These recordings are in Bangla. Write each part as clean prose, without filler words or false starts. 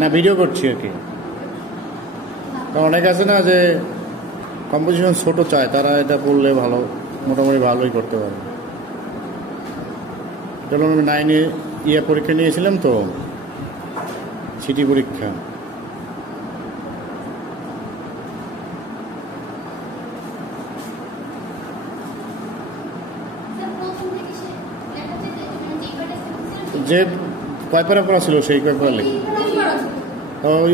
না ভিডিও করছি আর কি। অনেক আছে না যে কম্পোজিশন ছোট চায়, তারা এটা করলে ভালো, মোটামুটি ভালোই করতে পারে। যেমন আমি 9-এ পরীক্ষা নিয়েছিলাম তো, সিটি পরীক্ষা। যে কয় প্যারা পড়া ছিল সেই কয় প্যারা লেখো,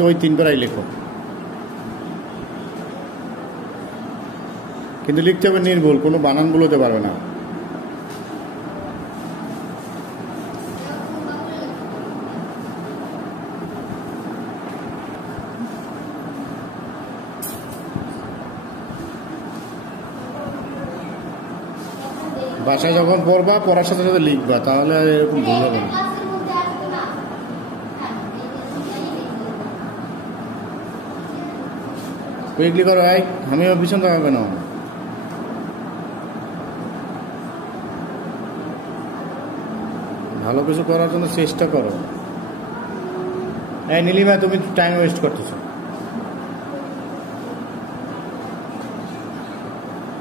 ওই 3 প্যারাই লেখো, কিন্তু লিখতে হবে নির্ভুল, কোনো বানান বলতে পারবে না। বাসায় যখন পড়বা, পড়ার সাথে সাথে লিখবা, তাহলে এরকম ভুল হবে না। কুইকলি করো, আমিও পিছন থাকা কেন? ভালো কিছু করার জন্য চেষ্টা করো। নীলিমা, তুমি টাইম ওয়েস্ট করতেছো।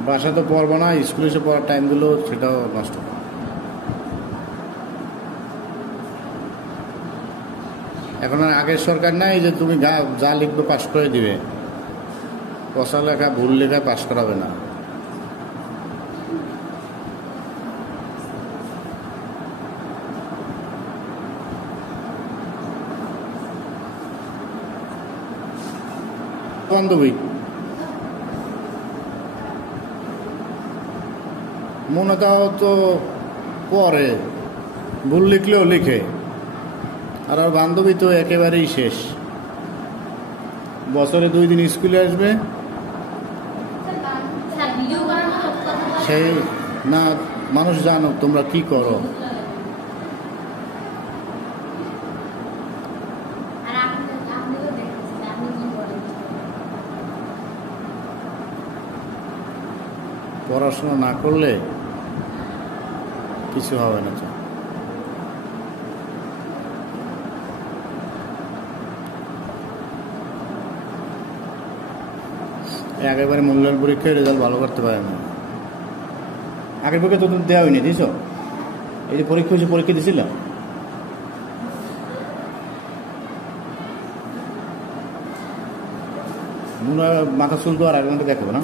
বাসা তো পড়বো না, স্কুলে এসে পড়ার টাইমগুলো সেটাও নষ্ট। এখন আর আগের সরকার নাই যে তুমি যা লিখবে পাশ করে দিবে। কষা লেখা, ভুল লেখায় পাশ করাবে না। বান্ধবী মনে তাও তো পরে ভুল লিখলেও লিখে, আর বান্ধবী তো একেবারেই শেষ। বছরে 2 দিন স্কুলে আসবে, সেই না মানুষ জানো তোমরা কি করো। পড়াশোনা না করলে কিছু হবে না। একেবারে মূল্যায়ন পরীক্ষায় রেজাল্ট ভালো করতে পারে না। আগের পরীক্ষা তো তুমি দেওয়া হয়নি, দিয়েছ? এই যে পরীক্ষা হয়েছে, পরীক্ষা দিয়েছিল? মাথা চুল তো আর আগে দেখো না।